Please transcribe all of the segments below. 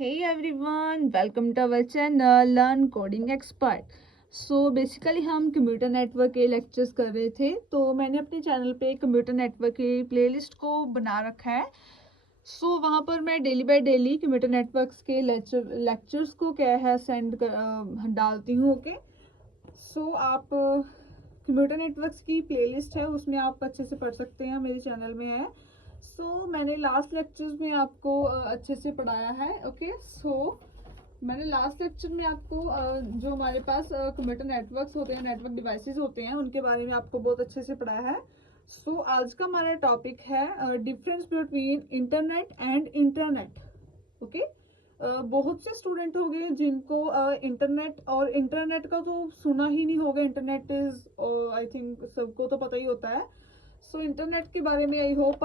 Hey everyone, welcome to our channel Learn Coding Expert. Basically हम computer network के lectures कर रहे थे, तो मैंने अपने चैनल पे कंप्यूटर नेटवर्क की प्लेलिस्ट को बना रखा है. वहाँ पर मैं daily by daily computer networks के लेक्चर्स को क्या है डालती हूँ. ओके, आप कंप्यूटर नेटवर्क्स की प्लेलिस्ट है, उसमें आप अच्छे से पढ़ सकते हैं, मेरे चैनल में है. मैंने लास्ट लेक्चर्स में आपको अच्छे से पढ़ाया है. ओके, मैंने लास्ट लेक्चर में आपको जो हमारे पास कंप्यूटर नेटवर्क्स होते हैं, नेटवर्क डिवाइसेस होते हैं, उनके बारे में आपको बहुत अच्छे से पढ़ाया है. आज का हमारा टॉपिक है difference between internet and internet. Okay, बहुत से स्टूडेंट हो गए जिनको इंटरनेट और इंटरनेट का तो सुना ही नहीं होगा. इंटरनेट इज आई थिंक सबको तो पता ही होता है. इंटरनेट के बारे में आई होप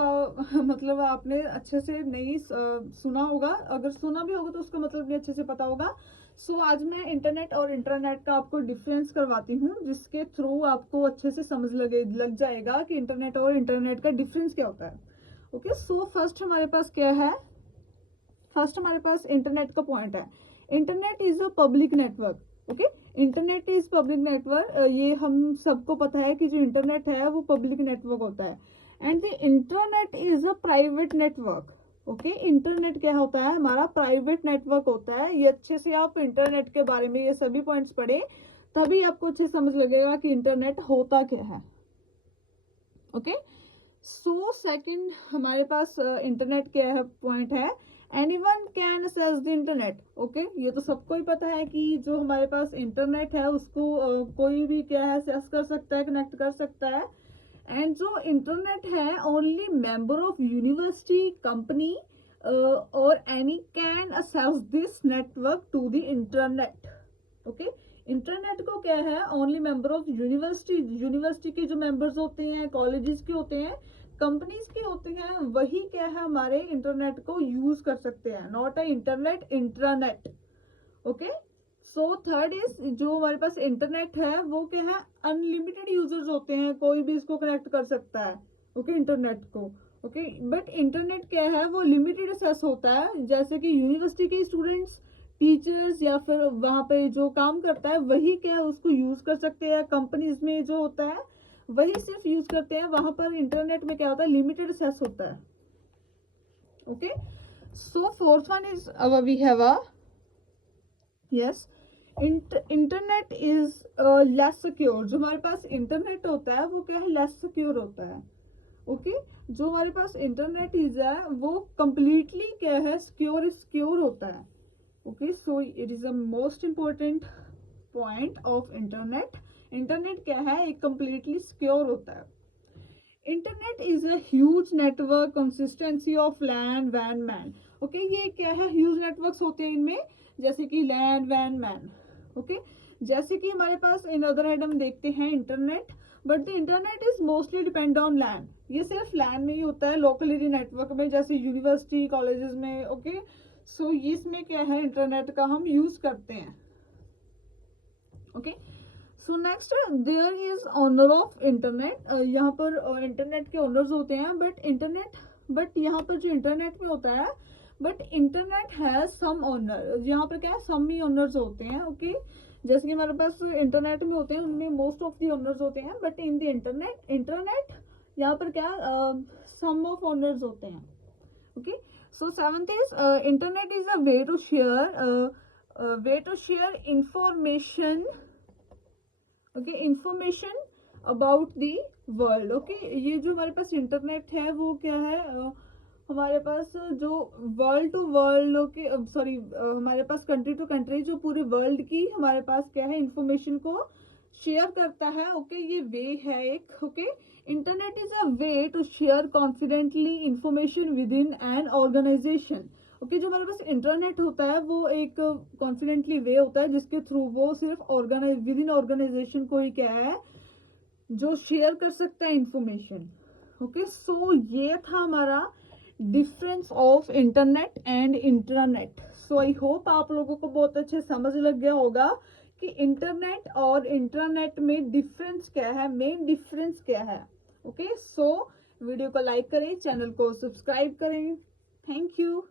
मतलब आपने अच्छे से नहीं सुना होगा. अगर सुना भी होगा तो उसका मतलब नहीं अच्छे से पता होगा. आज मैं इंटरनेट और इंटरनेट का आपको डिफरेंस करवाती हूँ, जिसके थ्रू आपको अच्छे से समझ लग जाएगा कि इंटरनेट और इंटरनेट का डिफरेंस क्या होता है. ओके, फर्स्ट हमारे पास क्या है. फर्स्ट हमारे पास इंटरनेट का पॉइंट है. Internet is a public network. Okay, internet is public network. ये हम सबको पता है कि जो इंटरनेट है वो पब्लिक नेटवर्क होता है. And the internet is a private network. Okay, internet क्या होता है, हमारा प्राइवेट नेटवर्क होता है. ये अच्छे से आप इंटरनेट के बारे में ये सभी पॉइंट्स पढ़े, तभी आपको अच्छे समझ लगेगा कि इंटरनेट होता क्या है. ओके, सेकंड हमारे पास इंटरनेट क्या है पॉइंट है. Anyone can access the internet. Okay, ये तो सबको ही पता है कि जो हमारे पास इंटरनेट है उसको कोई भी क्या है एक्सेस कर सकता है, कनेक्ट कर सकता है. एंड जो इंटरनेट है only member of university, company or any can access this network to the internet. Okay, internet को क्या है ओनली मेंबर ऑफ यूनिवर्सिटी के जो मेंबर्स होते हैं, कॉलेजेस के होते हैं, कंपनीज के होते हैं, वही क्या है हमारे इंटरनेट को यूज कर सकते हैं. Not a internet, intranet. Okay, third is जो हमारे पास इंटरनेट है वो क्या है अनलिमिटेड यूजर्स होते हैं, कोई भी इसको कनेक्ट कर सकता है. ओके, इंटरनेट को. ओके, बट इंटरनेट क्या है वो लिमिटेड एक्सेस होता है. जैसे कि यूनिवर्सिटी के स्टूडेंट्स, टीचर्स या फिर वहां पे जो काम करता है वही क्या है उसको यूज कर सकते हैं. कंपनीज में जो होता है वही सिर्फ यूज करते हैं. वहां पर इंटरनेट में क्या होता है लिमिटेड एक्सेस होता है. Okay, fourth one is we have a yes internet is less secure. जो हमारे पास इंटरनेट होता है वो क्या है लेस सिक्योर होता है. ओके, जो हमारे पास इंटरनेट इज है वो कंप्लीटली क्या है सिक्योर होता है. Okay, it is the most important point of internet. Internet क्या है एक कंप्लीटली सिक्योर होता है. Internet is a huge network consistency of LAN वैन मैन. ओके, ये क्या है ह्यूज नेटवर्क्स होते हैं इनमें, जैसे कि लैन वैन मैन. ओके, जैसे कि हमारे पास इन अदर हैंड हम देखते हैं internet, but the internet is mostly depend on LAN. ये सिर्फ लैन में ही होता है, लोकल एरिया नेटवर्क में, जैसे यूनिवर्सिटी कॉलेजेस में. ओके, इसमें क्या है इंटरनेट का हम यूज करते हैं. Okay, next there is owner of internet. यहाँ पर इंटरनेट के ओनर्स होते हैं, बट यहाँ पर जो इंटरनेट में होता है, बट इंटरनेट है सम ओनर. यहाँ पर क्या है सम ही ओनर्स होते हैं. ओके, जैसे कि हमारे पास इंटरनेट में होते हैं उनमें मोस्ट ऑफ दी ओनर्स होते हैं, बट इन द इंटरनेट यहाँ पर क्या सम ऑफ ओनर्स होते हैं. Okay, seventh is internet is a way to share information. Okay, information about the world. Okay, ये जो हमारे पास इंटरनेट है वो क्या है हमारे पास जो world to world, okay sorry हमारे पास कंट्री टू कंट्री, जो पूरे वर्ल्ड की हमारे पास क्या है इंफॉर्मेशन को शेयर करता है. ओके, ये वे है एक. Okay, internet is a way to share confidentially information within an organisation. Okay, जो हमारे पास इंटरनेट होता है वो एक कॉन्फिडेंटली वे होता है जिसके थ्रू वो सिर्फ विद इन ऑर्गेनाइजेशन को ही क्या है जो शेयर कर सकता है इंफॉर्मेशन. ओके, ये था हमारा difference of internet and internet. I hope आप लोगों को बहुत अच्छे समझ लग गया होगा कि इंटरनेट और इंटरनेट में डिफरेंस क्या है, मेन डिफरेंस क्या है. ओके, वीडियो को लाइक करें, चैनल को सब्सक्राइब करें. Thank you.